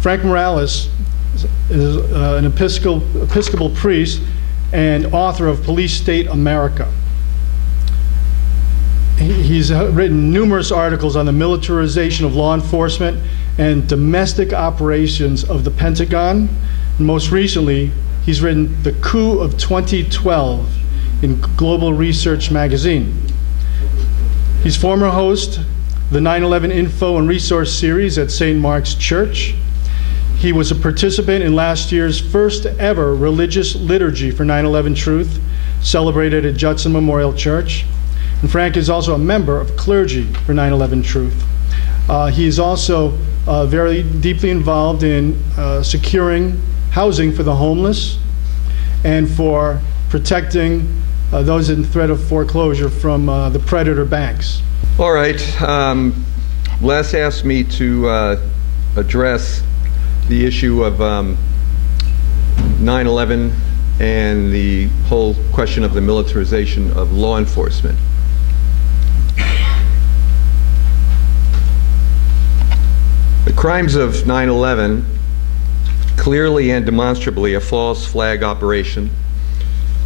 Frank Morales is an Episcopal priest and author of Police State America. He's written numerous articles on the militarization of law enforcement and domestic operations of the Pentagon. And most recently, he's written The Coup of 2012 in Global Research magazine. He's former host of the 9/11 Info and Resource Series at St. Mark's Church. He was a participant in last year's first ever religious liturgy for 9/11 Truth, celebrated at Judson Memorial Church. And Frank is also a member of clergy for 9/11 Truth. He is also very deeply involved in securing housing for the homeless and for protecting those in threat of foreclosure from the predator banks. All right. Les asked me to address the issue of 9/11 and the whole question of the militarization of law enforcement. The crimes of 9/11, clearly and demonstrably a false flag operation,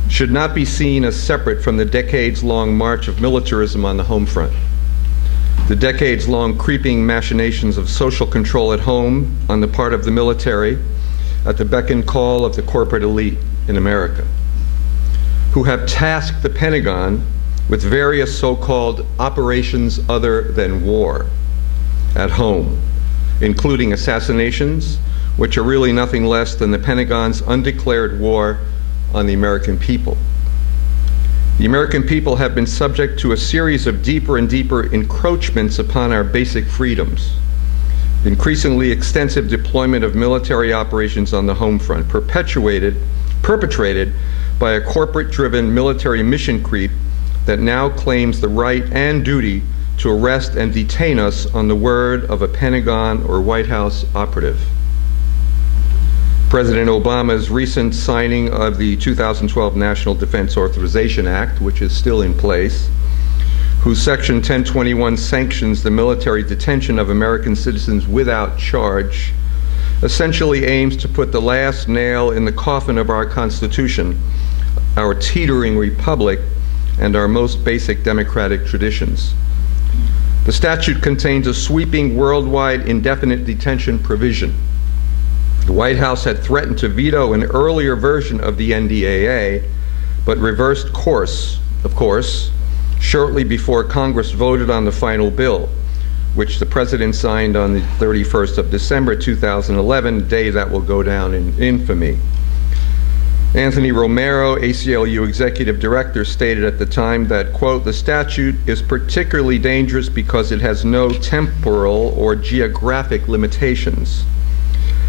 should not be seen as separate from the decades-long march of militarism on the home front, the decades-long creeping machinations of social control at home on the part of the military at the beck and call of the corporate elite in America, who have tasked the Pentagon with various so-called operations other than war at home, including assassinations, which are really nothing less than the Pentagon's undeclared war on the American people. The American people have been subject to a series of deeper and deeper encroachments upon our basic freedoms. Increasingly extensive deployment of military operations on the home front, perpetrated by a corporate-driven military mission creep that now claims the right and duty to arrest and detain us on the word of a Pentagon or White House operative. President Obama's recent signing of the 2012 National Defense Authorization Act, which is still in place, whose Section 1021 sanctions the military detention of American citizens without charge, essentially aims to put the last nail in the coffin of our Constitution, our teetering republic, and our most basic democratic traditions. The statute contains a sweeping worldwide indefinite detention provision. The White House had threatened to veto an earlier version of the NDAA, but reversed course, of course, shortly before Congress voted on the final bill, which the President signed on the 31st of December 2011, a day that will go down in infamy. Anthony Romero, ACLU Executive Director, stated at the time that, quote, "The statute is particularly dangerous because it has no temporal or geographic limitations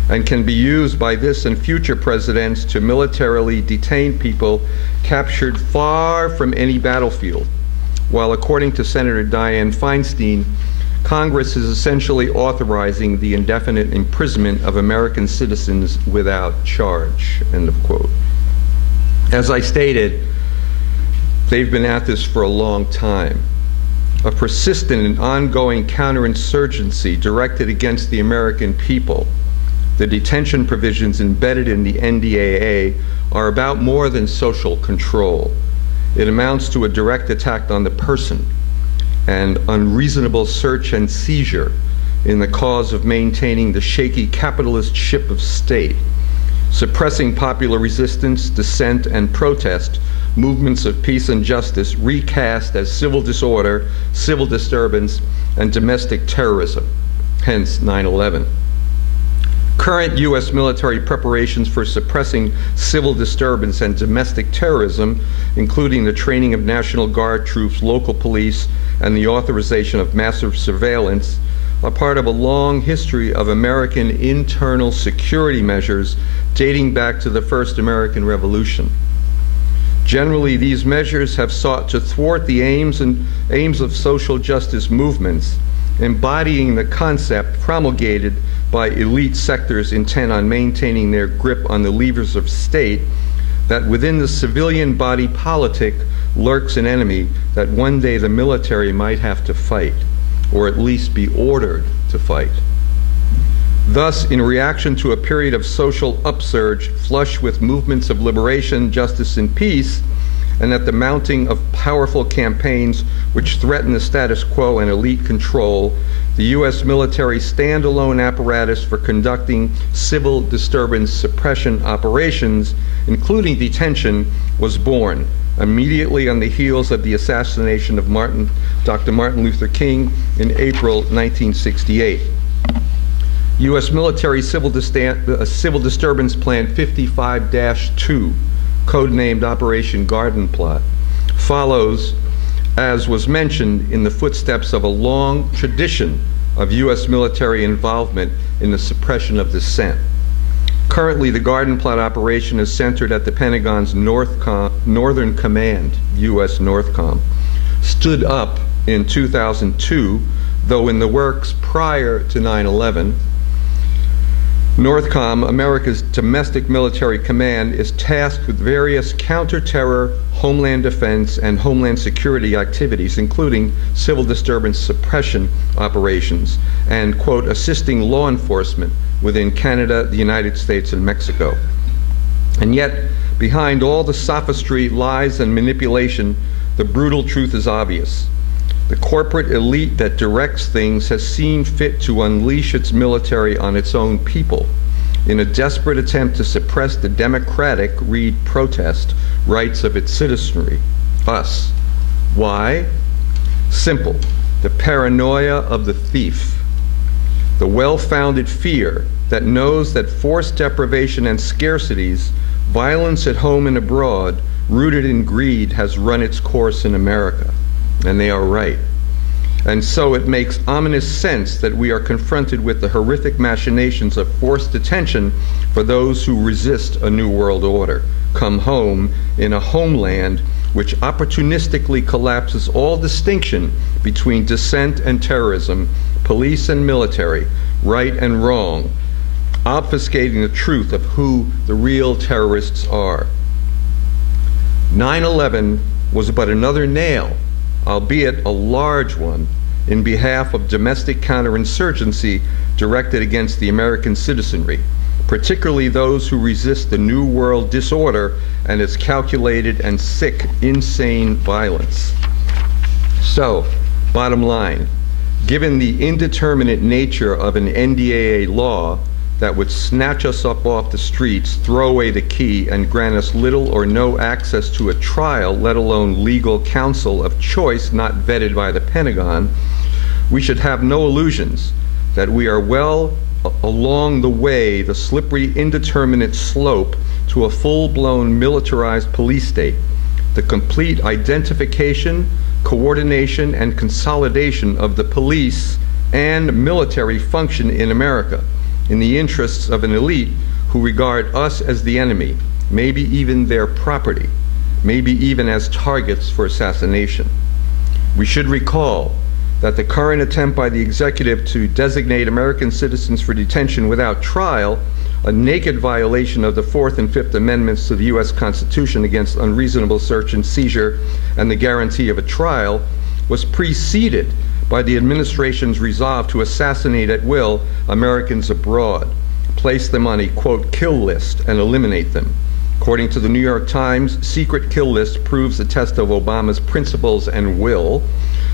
and can be used by this and future presidents to militarily detain people captured far from any battlefield, while according to Senator Dianne Feinstein, Congress is essentially authorizing the indefinite imprisonment of American citizens without charge," end of quote. As I stated, they've been at this for a long time. A persistent and ongoing counterinsurgency directed against the American people. The detention provisions embedded in the NDAA are about more than social control. It amounts to a direct attack on the person and unreasonable search and seizure in the cause of maintaining the shaky capitalist ship of state, suppressing popular resistance, dissent, and protest, movements of peace and justice recast as civil disorder, civil disturbance, and domestic terrorism, hence 9/11. Current U.S. military preparations for suppressing civil disturbance and domestic terrorism, including the training of National Guard troops, local police, and the authorization of massive surveillance, are part of a long history of American internal security measures dating back to the first American Revolution. Generally, these measures have sought to thwart the aims of social justice movements, embodying the concept promulgated by elite sectors intent on maintaining their grip on the levers of state, that within the civilian body politic lurks an enemy that one day the military might have to fight, or at least be ordered to fight. Thus, in reaction to a period of social upsurge flush with movements of liberation, justice, and peace, and at the mounting of powerful campaigns which threaten the status quo and elite control, the U.S. military standalone apparatus for conducting civil disturbance suppression operations, including detention, was born immediately on the heels of the assassination of Dr. Martin Luther King in April 1968. U.S. military civil disturbance plan 55-2, codenamed Operation Garden Plot, follows, as was mentioned, in the footsteps of a long tradition of U.S. military involvement in the suppression of dissent. Currently, the Garden Plot operation is centered at the Pentagon's Northern Command, U.S. NORTHCOM, stood up in 2002, though in the works prior to 9/11. NORTHCOM, America's domestic military command, is tasked with various counter-terror, homeland defense, and homeland security activities, including civil disturbance suppression operations and, quote, assisting law enforcement within Canada, the United States, and Mexico. And yet, behind all the sophistry, lies, and manipulation, the brutal truth is obvious. The corporate elite that directs things has seen fit to unleash its military on its own people in a desperate attempt to suppress the democratic, read protest, rights of its citizenry, us. Why? Simple. The paranoia of the thief. The well-founded fear that knows that forced deprivation and scarcities, violence at home and abroad, rooted in greed, has run its course in America. And they are right. And so it makes ominous sense that we are confronted with the horrific machinations of forced detention for those who resist a new world order, come home in a homeland which opportunistically collapses all distinction between dissent and terrorism, police and military, right and wrong, obfuscating the truth of who the real terrorists are. 9/11 was but another nail, albeit a large one, in behalf of domestic counterinsurgency directed against the American citizenry, particularly those who resist the New World disorder and its calculated and sick, insane violence. So, bottom line, given the indeterminate nature of an NDAA law that would snatch us up off the streets, throw away the key, and grant us little or no access to a trial, let alone legal counsel of choice not vetted by the Pentagon, we should have no illusions that we are well along the way, the slippery, indeterminate slope to a full-blown militarized police state, the complete identification, coordination, and consolidation of the police and military function in America, in the interests of an elite who regard us as the enemy, maybe even their property, maybe even as targets for assassination. We should recall that the current attempt by the executive to designate American citizens for detention without trial, a naked violation of the Fourth and Fifth Amendments to the U.S. Constitution against unreasonable search and seizure and the guarantee of a trial, was preceded by the administration's resolve to assassinate at will Americans abroad, place them on a, quote, kill list, and eliminate them. According to the New York Times, secret kill list proves the test of Obama's principles and will.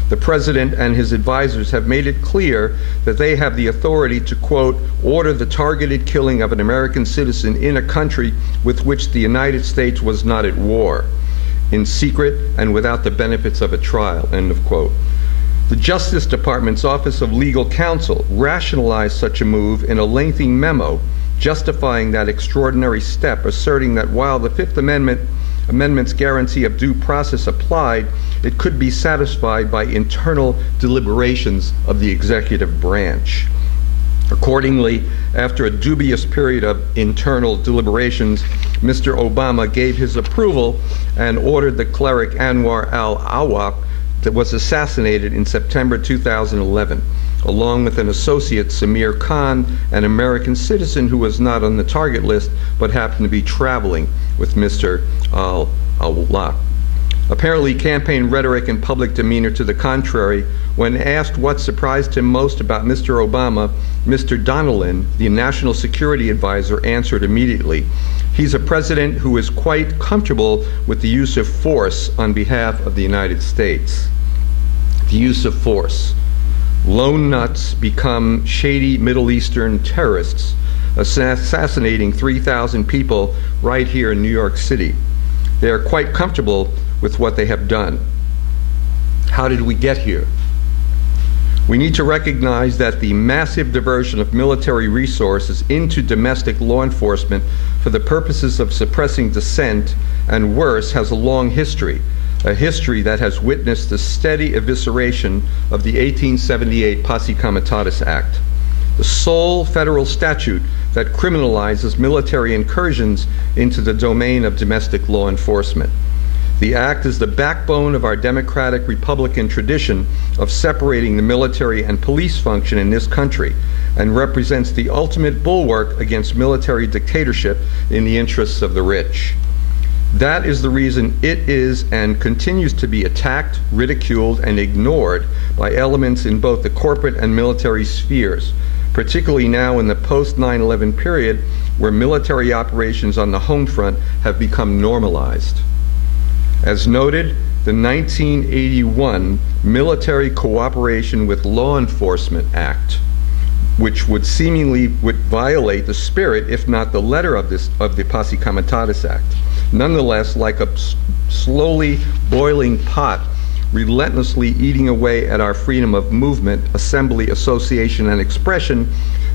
The president and his advisors have made it clear that they have the authority to, quote, order the targeted killing of an American citizen in a country with which the United States was not at war, in secret and without the benefits of a trial, end of quote. The Justice Department's Office of Legal Counsel rationalized such a move in a lengthy memo justifying that extraordinary step, asserting that while the Fifth Amendment's guarantee of due process applied, it could be satisfied by internal deliberations of the executive branch. Accordingly, after a dubious period of internal deliberations, Mr. Obama gave his approval and ordered the cleric Anwar al-Awwaq, that was assassinated in September 2011, along with an associate, Samir Khan, an American citizen who was not on the target list but happened to be traveling with Mr. al-Awwaq. Apparently, campaign rhetoric and public demeanor to the contrary When asked what surprised him most about Mr. Obama, Mr. Donnellan, the National Security Advisor, answered immediately, "He's a president who is quite comfortable with the use of force on behalf of the United States." The use of force. Lone nuts become shady Middle Eastern terrorists, assassinating 3,000 people right here in New York City. They are quite comfortable with what they have done. How did we get here? We need to recognize that the massive diversion of military resources into domestic law enforcement for the purposes of suppressing dissent and worse has a long history, a history that has witnessed the steady evisceration of the 1878 Posse Comitatus Act, the sole federal statute that criminalizes military incursions into the domain of domestic law enforcement. The act is the backbone of our democratic Republican tradition of separating the military and police function in this country, and represents the ultimate bulwark against military dictatorship in the interests of the rich. That is the reason it is and continues to be attacked, ridiculed, and ignored by elements in both the corporate and military spheres, particularly now in the post-9/11 period where military operations on the home front have become normalized. As noted, the 1981 Military Cooperation with Law Enforcement Act, which would seemingly violate the spirit, if not the letter of the Posse Comitatus Act. Nonetheless, like a slowly boiling pot, relentlessly eating away at our freedom of movement, assembly, association, and expression,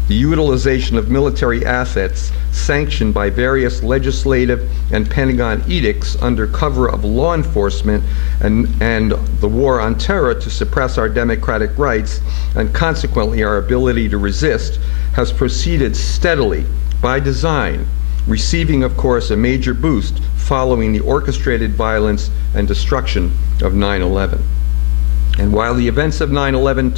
the utilization of military assets sanctioned by various legislative and Pentagon edicts under cover of law enforcement and the war on terror to suppress our democratic rights and consequently our ability to resist has proceeded steadily by design, receiving, of course, a major boost following the orchestrated violence and destruction of 9/11. And while the events of 9/11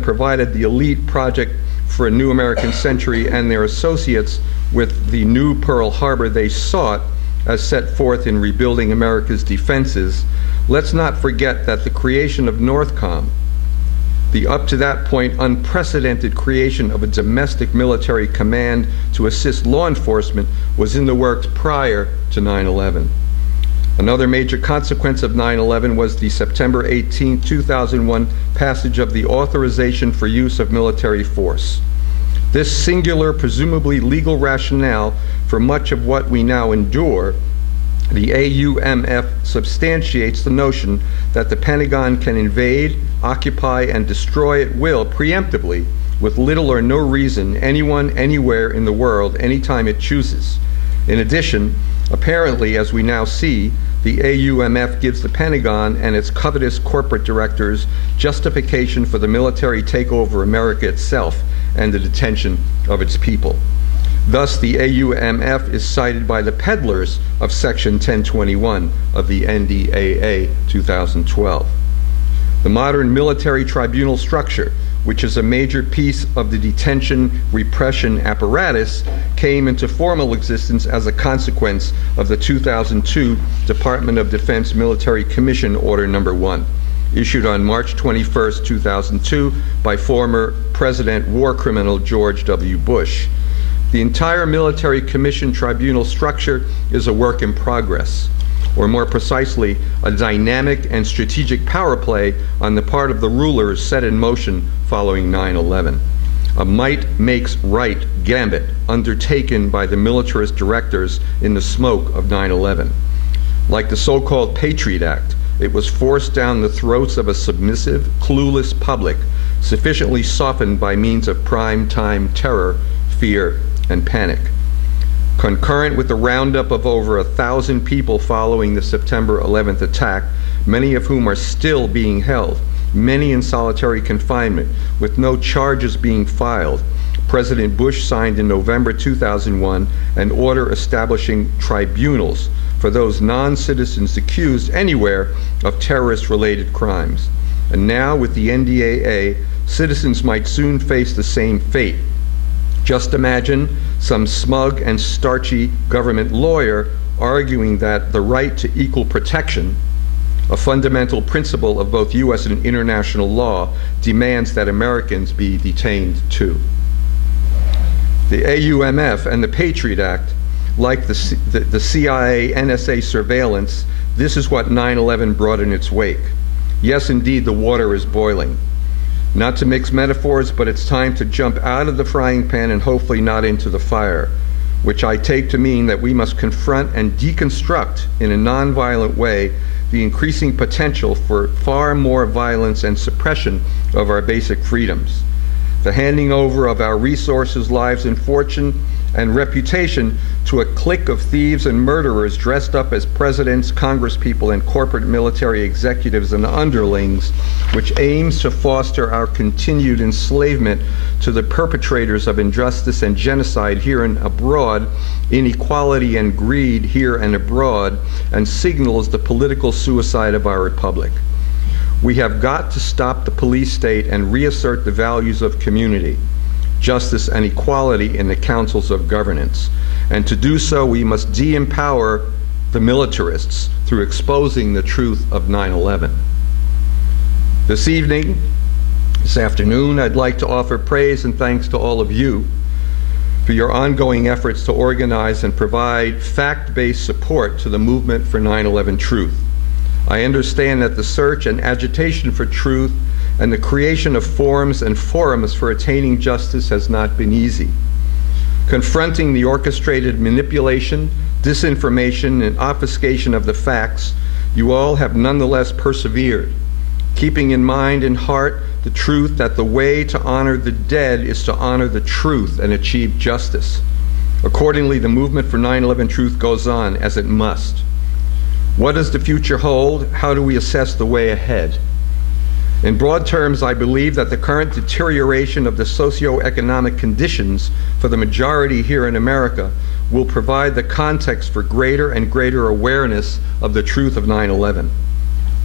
provided the elite project for a new American century and their associates with the new Pearl Harbor they sought as set forth in rebuilding America's defenses, let's not forget that the creation of NORTHCOM, the up to that point unprecedented creation of a domestic military command to assist law enforcement, was in the works prior to 9/11. Another major consequence of 9/11 was the September 18, 2001 passage of the Authorization for Use of Military Force. This singular, presumably legal rationale for much of what we now endure, the AUMF substantiates the notion that the Pentagon can invade, occupy, and destroy at will preemptively, with little or no reason, anyone, anywhere in the world, anytime it chooses. In addition, apparently, as we now see, the AUMF gives the Pentagon and its covetous corporate directors justification for the military takeover of America itself and the detention of its people. Thus, the AUMF is cited by the peddlers of Section 1021 of the NDAA 2012. The modern military tribunal structure, which is a major piece of the detention repression apparatus, came into formal existence as a consequence of the 2002 Department of Defense Military Commission Order No. 1, issued on March 21, 2002 by former President war criminal George W. Bush. The entire military commission tribunal structure is a work in progress, or more precisely, a dynamic and strategic power play on the part of the rulers set in motion following 9/11. A might makes right gambit undertaken by the militarist directors in the smoke of 9/11. Like the so-called Patriot Act, it was forced down the throats of a submissive, clueless public, sufficiently softened by means of prime-time terror, fear, and panic. Concurrent with the roundup of over 1,000 people following the September 11th attack, many of whom are still being held, many in solitary confinement, with no charges being filed, President Bush signed in November 2001 an order establishing tribunals for those non-citizens accused anywhere of terrorist-related crimes. And now, with the NDAA, citizens might soon face the same fate. Just imagine some smug and starchy government lawyer arguing that the right to equal protection A fundamental principle of both U.S. and international law demands that Americans be detained too. The AUMF and the Patriot Act, like the CIA, NSA surveillance, this is what 9/11 brought in its wake. Yes, indeed, the water is boiling. Not to mix metaphors, but it's time to jump out of the frying pan and hopefully not into the fire, which I take to mean that we must confront and deconstruct in a nonviolent way the increasing potential for far more violence and suppression of our basic freedoms. The handing over of our resources, lives, and fortune and reputation to a clique of thieves and murderers dressed up as presidents, congresspeople, and corporate military executives and underlings, which aims to foster our continued enslavement to the perpetrators of injustice and genocide here and abroad, inequality and greed here and abroad, and signals the political suicide of our republic. We have got to stop the police state and reassert the values of community, justice, and equality in the councils of governance. And to do so, we must de-empower the militarists through exposing the truth of 9/11. This afternoon, I'd like to offer praise and thanks to all of you for your ongoing efforts to organize and provide fact-based support to the movement for 9/11 truth. I understand that the search and agitation for truth and the creation of forms and forums for attaining justice has not been easy. Confronting the orchestrated manipulation, disinformation, and obfuscation of the facts, you all have nonetheless persevered, keeping in mind and heart the truth that the way to honor the dead is to honor the truth and achieve justice. Accordingly, the movement for 9/11 truth goes on, as it must. What does the future hold? How do we assess the way ahead? In broad terms, I believe that the current deterioration of the socioeconomic conditions for the majority here in America will provide the context for greater and greater awareness of the truth of 9/11.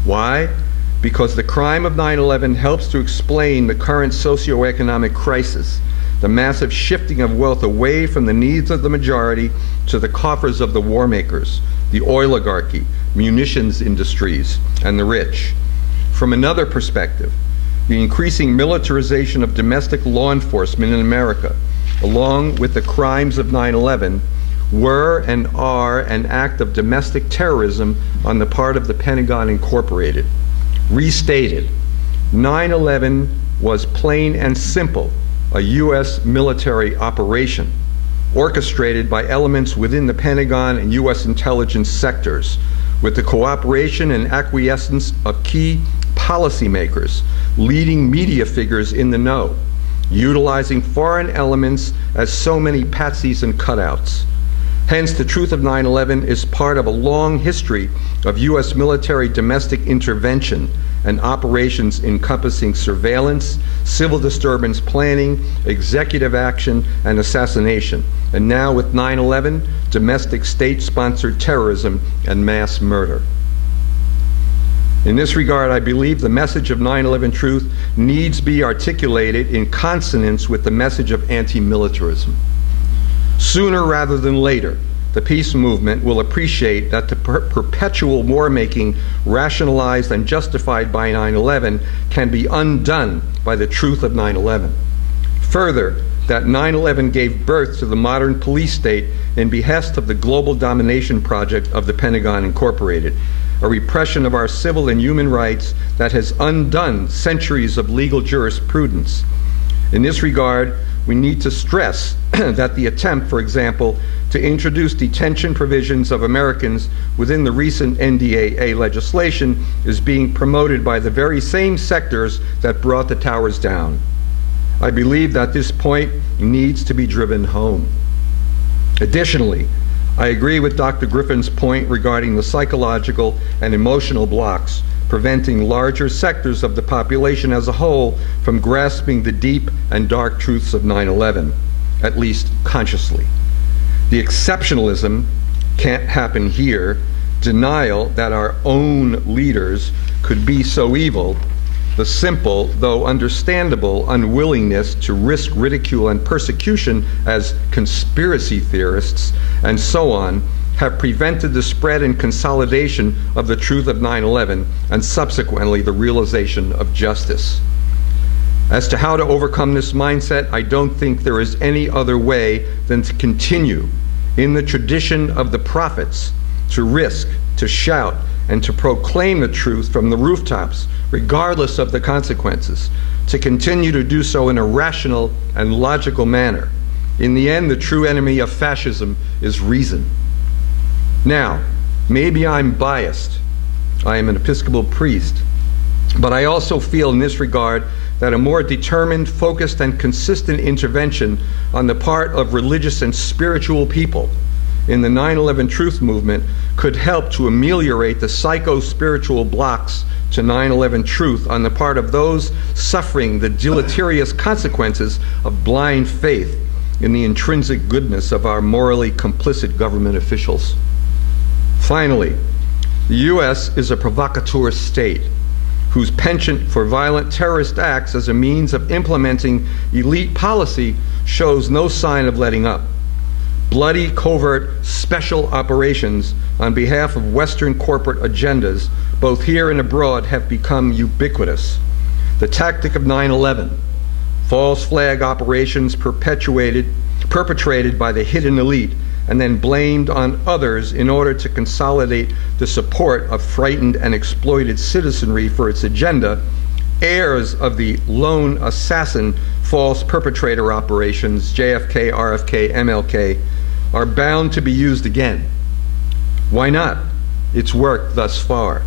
Why? Because the crime of 9/11 helps to explain the current socioeconomic crisis, the massive shifting of wealth away from the needs of the majority to the coffers of the war makers, the oligarchy, munitions industries, and the rich. From another perspective, the increasing militarization of domestic law enforcement in America, along with the crimes of 9/11, were and are an act of domestic terrorism on the part of the Pentagon Incorporated. Restated, 9/11 was plain and simple a U.S. military operation orchestrated by elements within the Pentagon and U.S. intelligence sectors, with the cooperation and acquiescence of key policymakers, leading media figures in the know, utilizing foreign elements as so many patsies and cutouts. Hence, the truth of 9/11 is part of a long history of U.S. military domestic intervention and operations encompassing surveillance, civil disturbance planning, executive action, and assassination. And now with 9/11, domestic state-sponsored terrorism and mass murder. In this regard, I believe the message of 9/11 truth needs be articulated in consonance with the message of anti-militarism. Sooner rather than later, the peace movement will appreciate that the perpetual war-making rationalized and justified by 9/11 can be undone by the truth of 9/11. Further, that 9/11 gave birth to the modern police state in behest of the global domination project of the Pentagon Incorporated, a repression of our civil and human rights that has undone centuries of legal jurisprudence. In this regard, we need to stress that the attempt, for example, to introduce detention provisions of Americans within the recent NDAA legislation is being promoted by the very same sectors that brought the towers down. I believe that this point needs to be driven home. Additionally, I agree with Dr. Griffin's point regarding the psychological and emotional blocks preventing larger sectors of the population as a whole from grasping the deep and dark truths of 9/11, at least consciously. The exceptionalism can't happen here, denial that our own leaders could be so evil, the simple, though understandable, unwillingness to risk ridicule and persecution as conspiracy theorists, and so on, have prevented the spread and consolidation of the truth of 9/11 and subsequently the realization of justice. As to how to overcome this mindset, I don't think there is any other way than to continue in the tradition of the prophets, to risk, to shout, and to proclaim the truth from the rooftops, regardless of the consequences, to continue to do so in a rational and logical manner. In the end, the true enemy of fascism is reason. Now, maybe I'm biased. I am an Episcopal priest, but I also feel in this regard that a more determined, focused, and consistent intervention on the part of religious and spiritual people in the 9/11 truth movement could help to ameliorate the psycho-spiritual blocks to 9/11 truth on the part of those suffering the deleterious consequences of blind faith in the intrinsic goodness of our morally complicit government officials. Finally, the U.S. is a provocateur state whose penchant for violent terrorist acts as a means of implementing elite policy shows no sign of letting up. Bloody, covert, special operations on behalf of Western corporate agendas, both here and abroad, have become ubiquitous. The tactic of 9/11, false flag operations perpetrated by the hidden elite and then blamed on others in order to consolidate the support of frightened and exploited citizenry for its agenda, heirs of the lone assassin false perpetrator operations, JFK, RFK, MLK, are bound to be used again. Why not? It's worked thus far.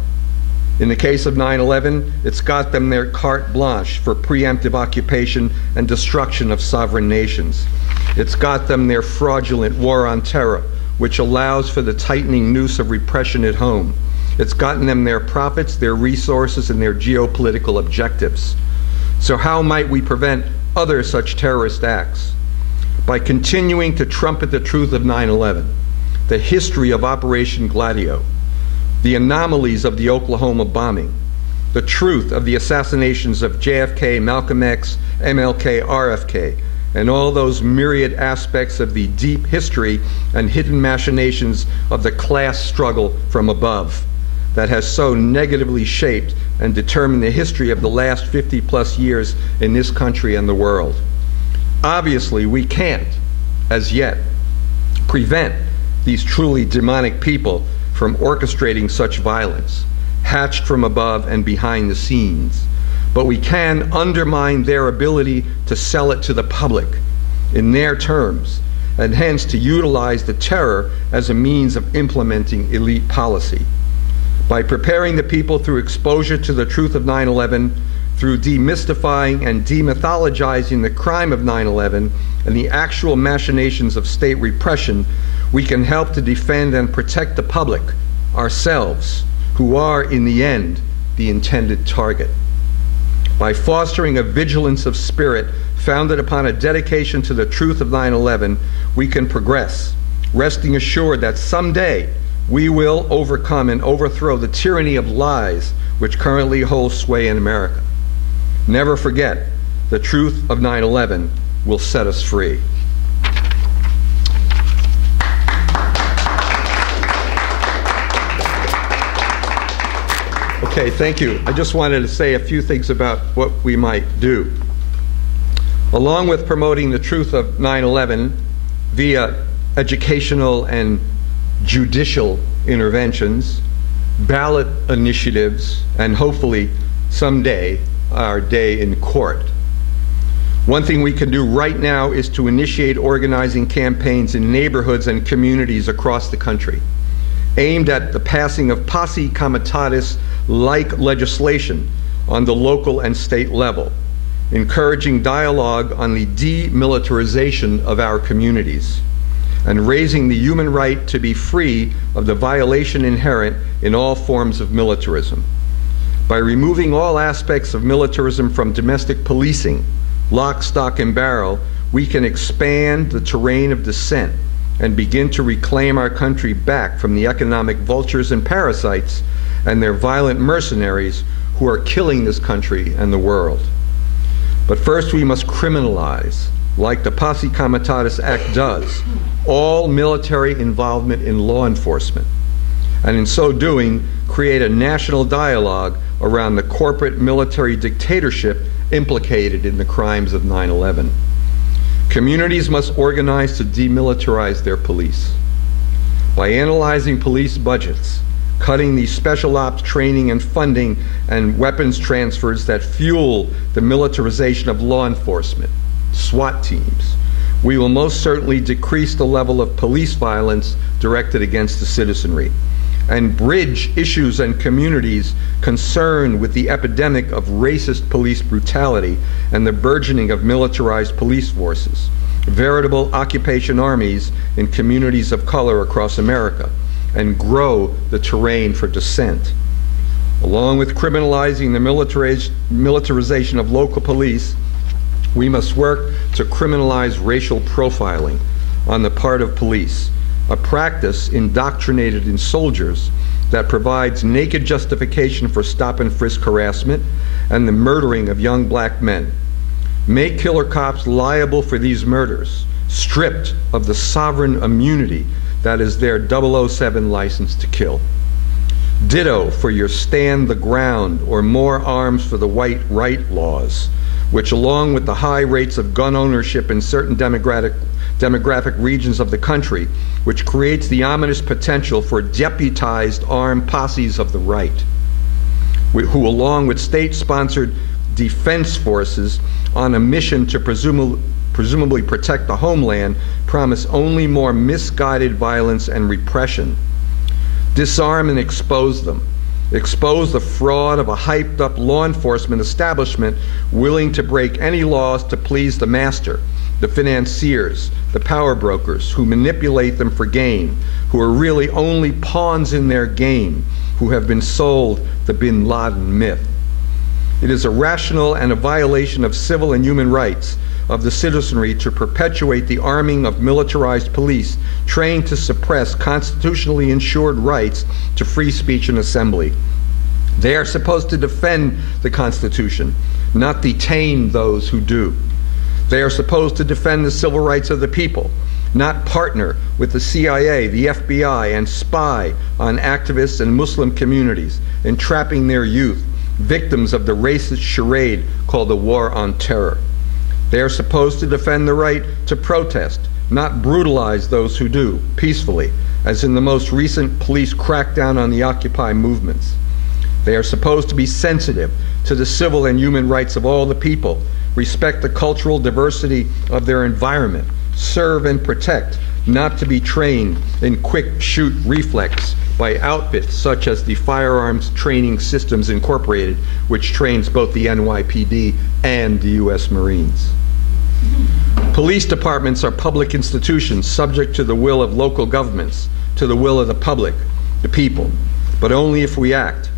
In the case of 9/11, it's got them their carte blanche for preemptive occupation and destruction of sovereign nations. It's got them their fraudulent war on terror, which allows for the tightening noose of repression at home. It's gotten them their profits, their resources, and their geopolitical objectives. So how might we prevent other such terrorist acts? By continuing to trumpet the truth of 9/11, the history of Operation Gladio, the anomalies of the Oklahoma bombing, the truth of the assassinations of JFK, Malcolm X, MLK, RFK, and all those myriad aspects of the deep history and hidden machinations of the class struggle from above that has so negatively shaped and determined the history of the last 50+ years in this country and the world. Obviously, we can't, as yet, prevent these truly demonic people from orchestrating such violence, hatched from above and behind the scenes. But we can undermine their ability to sell it to the public in their terms, and hence to utilize the terror as a means of implementing elite policy. By preparing the people through exposure to the truth of 9/11, through demystifying and demythologizing the crime of 9/11 and the actual machinations of state repression, we can help to defend and protect the public, ourselves, who are, in the end, the intended target. By fostering a vigilance of spirit founded upon a dedication to the truth of 9/11, we can progress, resting assured that someday we will overcome and overthrow the tyranny of lies which currently holds sway in America. Never forget, the truth of 9/11 will set us free. Okay, thank you. I just wanted to say a few things about what we might do. Along with promoting the truth of 9/11 via educational and judicial interventions, ballot initiatives, and hopefully someday our day in court. One thing we can do right now is to initiate organizing campaigns in neighborhoods and communities across the country, aimed at the passing of posse comitatus-like legislation on the local and state level, encouraging dialogue on the demilitarization of our communities, and raising the human right to be free of the violation inherent in all forms of militarism. By removing all aspects of militarism from domestic policing, lock, stock, and barrel, we can expand the terrain of dissent and begin to reclaim our country back from the economic vultures and parasites and their violent mercenaries who are killing this country and the world. But first we must criminalize like the Posse Comitatus Act does, all military involvement in law enforcement, and in so doing, create a national dialogue around the corporate military dictatorship implicated in the crimes of 9/11. Communities must organize to demilitarize their police. By analyzing police budgets, cutting the special ops training and funding and weapons transfers that fuel the militarization of law enforcement, SWAT teams, we will most certainly decrease the level of police violence directed against the citizenry and bridge issues and communities concerned with the epidemic of racist police brutality and the burgeoning of militarized police forces, veritable occupation armies in communities of color across America, and grow the terrain for dissent. Along with criminalizing the militarization of local police, we must work to criminalize racial profiling on the part of police, a practice indoctrinated in soldiers that provides naked justification for stop and frisk harassment and the murdering of young black men. Make killer cops liable for these murders, stripped of the sovereign immunity that is their 007 license to kill. Ditto for your stand the ground or more arms for the white right laws, which along with the high rates of gun ownership in certain demographic regions of the country, which creates the ominous potential for deputized armed posses of the right, who along with state-sponsored defense forces on a mission to presumably protect the homeland, promise only more misguided violence and repression. Disarm and expose them. Expose the fraud of a hyped-up law enforcement establishment willing to break any laws to please the master, the financiers, the power brokers who manipulate them for gain, who are really only pawns in their game, who have been sold the Bin Laden myth. It is irrational and a violation of civil and human rights of the citizenry to perpetuate the arming of militarized police trained to suppress constitutionally ensured rights to free speech and assembly. They are supposed to defend the Constitution, not detain those who do. They are supposed to defend the civil rights of the people, not partner with the CIA, the FBI, and spy on activists and Muslim communities, entrapping their youth, victims of the racist charade called the War on Terror. They are supposed to defend the right to protest, not brutalize those who do, peacefully, as in the most recent police crackdown on the Occupy movements. They are supposed to be sensitive to the civil and human rights of all the people, respect the cultural diversity of their environment, serve and protect, not to be trained in quick shoot reflex by outfits such as the Firearms Training Systems Incorporated, which trains both the NYPD and the U.S. Marines. Police departments are public institutions subject to the will of local governments, to the will of the public, the people, but only if we act.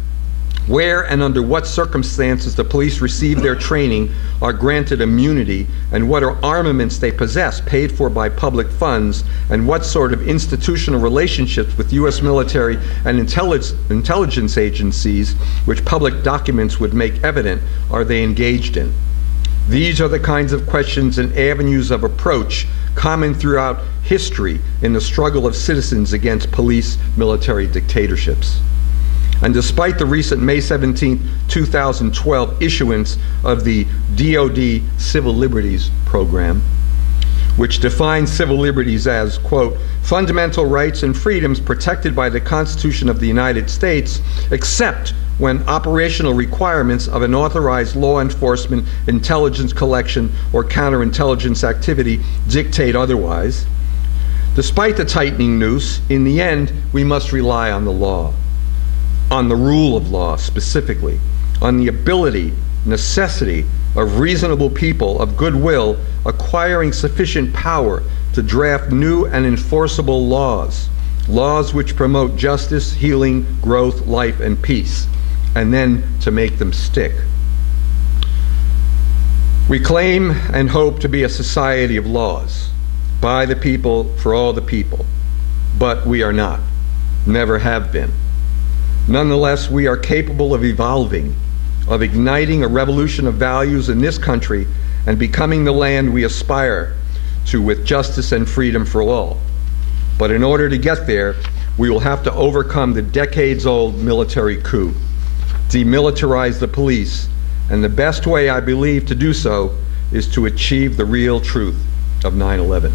Where and under what circumstances the police receive their training, are granted immunity, and what are armaments they possess paid for by public funds, and what sort of institutional relationships with U.S. military and intelligence agencies, which public documents would make evident, are they engaged in. These are the kinds of questions and avenues of approach common throughout history in the struggle of citizens against police military dictatorships. And despite the recent May 17, 2012 issuance of the DoD Civil Liberties Program, which defines civil liberties as, quote, fundamental rights and freedoms protected by the Constitution of the United States, except when operational requirements of an authorized law enforcement, intelligence collection, or counterintelligence activity dictate otherwise. Despite the tightening noose, in the end, we must rely on the law, on the rule of law specifically, on the ability, necessity of reasonable people of goodwill acquiring sufficient power to draft new and enforceable laws, laws which promote justice, healing, growth, life, and peace, and then to make them stick. We claim and hope to be a society of laws, by the people, for all the people, but we are not, never have been. Nonetheless, we are capable of evolving, of igniting a revolution of values in this country and becoming the land we aspire to with justice and freedom for all. But in order to get there, we will have to overcome the decades-old military coup, demilitarize the police, and the best way, I believe, to do so is to achieve the real truth of 9/11.